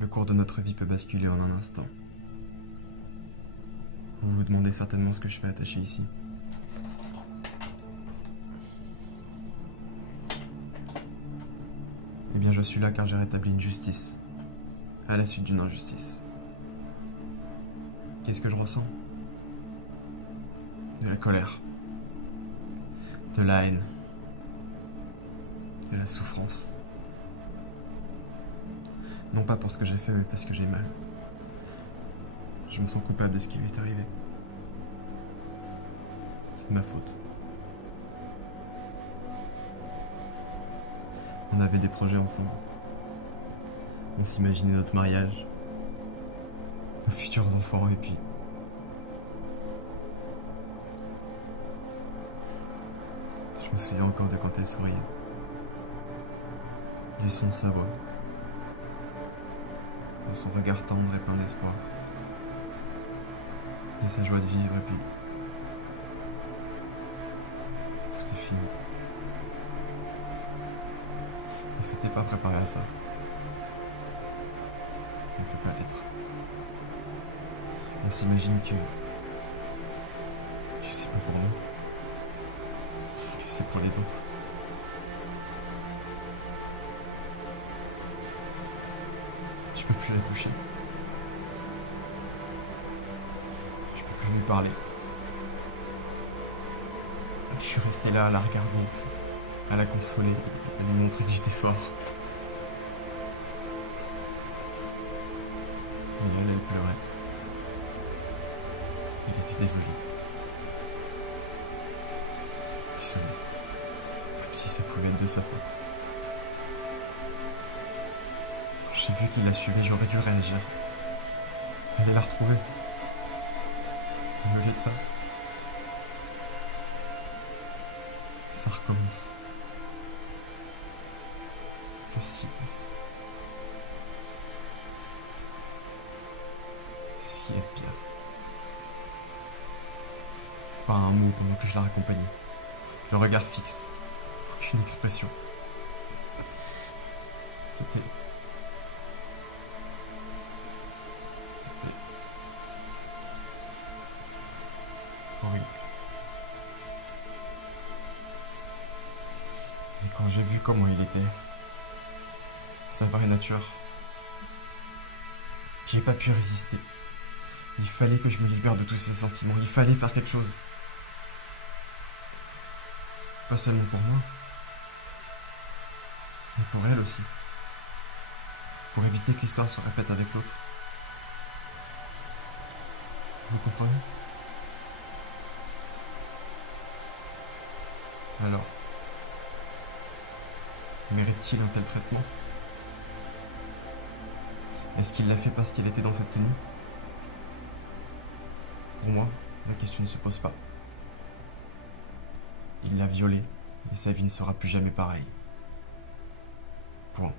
Le cours de notre vie peut basculer en un instant. Vous vous demandez certainement ce que je fais attaché ici. Eh bien, je suis là car j'ai rétabli une justice, à la suite d'une injustice. Qu'est-ce que je ressens? De la colère, de la haine, de la souffrance. Non pas pour ce que j'ai fait, mais parce que j'ai mal. Je me sens coupable de ce qui lui est arrivé. C'est de ma faute. On avait des projets ensemble. On s'imaginait notre mariage, nos futurs enfants, et puis... Je me souviens encore de quand elle souriait. Du son de sa voix. De son regard tendre et plein d'espoir. De sa joie de vivre, et puis... Tout est fini. On s'était pas préparé à ça. On peut pas l'être. On s'imagine que c'est pas pour nous, que c'est pour les autres. Je peux plus la toucher. Je peux plus lui parler. Je suis resté là à la regarder, à la consoler, à lui montrer que j'étais fort. Mais elle pleurait. Elle était désolée. Désolée. Comme si ça pouvait être de sa faute. Quand j'ai vu qu'il la suivait, j'aurais dû réagir. Aller la retrouver. Mais au lieu de ça, ça recommence. Le silence. C'est ce qui est de pire. Pas un mot pendant que je la raccompagnais. Le regard fixe. Aucune expression. C'était horrible. Et quand j'ai vu comment il était, sa vraie nature, j'ai pas pu résister. Il fallait que je me libère de tous ces sentiments. Il fallait faire quelque chose. Pas seulement pour moi, mais pour elle aussi. Pour éviter que l'histoire se répète avec d'autres. Vous comprenez? Alors, mérite-t-il un tel traitement? Est-ce qu'il l'a fait parce qu'elle était dans cette tenue? Pour moi, la question ne se pose pas. Il l'a violée, et sa vie ne sera plus jamais pareille. Point.